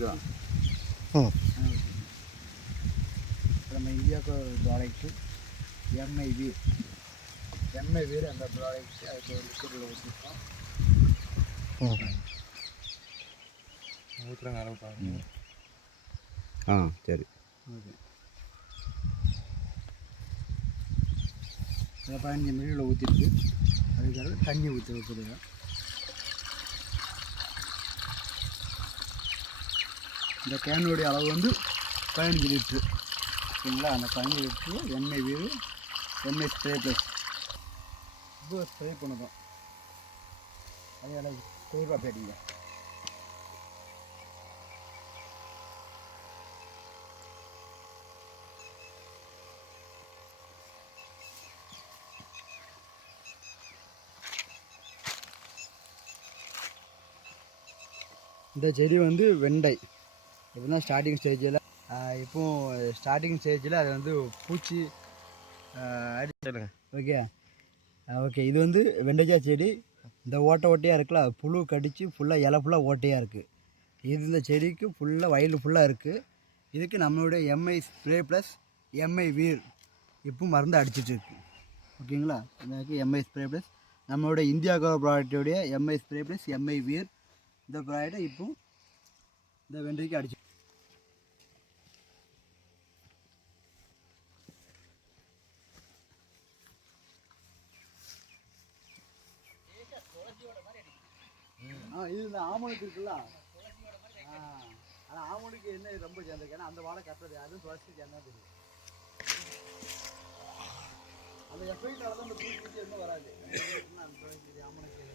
ஊற்றிக்கலாம் ம் நம்ம இந்தியாவுக்கு product MI Veer MI Veer அந்த ப்ராடக்ட் அதுக்கு ஒரு லிக்விடில் ஊற்றிருக்கோம் ம் ஊற்றுறாங்க அளவு பாருங்க. ஆ சரி. ஓகே. பதினஞ்சு மில்லியில் ஊற்றிருக்கு அதுக்காக தண்ணி ஊற்றி வைக்கிறீங்க இந்த கேனுடைய அளவு வந்து பதினஞ்சு லிட்ரு. ஓகேங்களா அந்த பதினஞ்சு லிட்ரு எண்ணெய் வீடு எண்ணெய் ஸ்ப்ரே ப்ளஸ் இது ஸ்ப்ரே பண்ணுறோம் அதே அளவு குளிர்வா போயிட்டீங்க இந்த செடி வந்து வெண்டை. இப்போதான் ஸ்டார்டிங் ஸ்டேஜில் இப்போ ஸ்டார்டிங் ஸ்டேஜில் அது வந்து பூச்சி அடி சொல்லுங்க. ஓகே. ஓகே. இது வந்து வெண்டைக்காய் செடி. இந்த ஓட்டை ஓட்டையாக இருக்குல்ல புழு கடித்து ஃபுல்லாக இலை ஃபுல்லாக ஓட்டையாக இருக்குது இது இந்த செடிக்கு ஃபுல்லாக வயல் ஃபுல்லாக இருக்குது இதுக்கு நம்மளுடைய MI spray plus MI Veer இப்போ மருந்து அடிச்சிட்டு இருக்கு. ஓகேங்களா? இதுக்கு எம்ஐ ஸ்ப்ரே ப்ளஸ் நம்மளோட India cover ப்ராடக்டோடைய MI spray plus MI Veer இந்த ப்ராடக்டை இப்போ இந்த வெண்டைக்கு அடிச்சு ஆ இது இந்த ஆமணுக்கு இருக்குல்ல? ஆ ஆனால் ஆமணுக்கு என்ன ரொம்ப சேர்ந்துருக்கு? ஏன்னா அந்த வாழை கட்டுறது அதுவும் துளசிக்கு என்ன தெரியும். அந்த எஃபெக்டால தான் அந்த பூச்சி எதுவும் வராது. அந்த ஆமணுக்கு